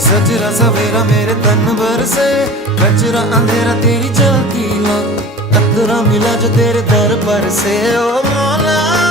सजरा सवेरा मेरे तन भर से, कचरा अंधेरा तेरी जलती ला, कतरा मिला जो तेरे दर पर से। ओ मौला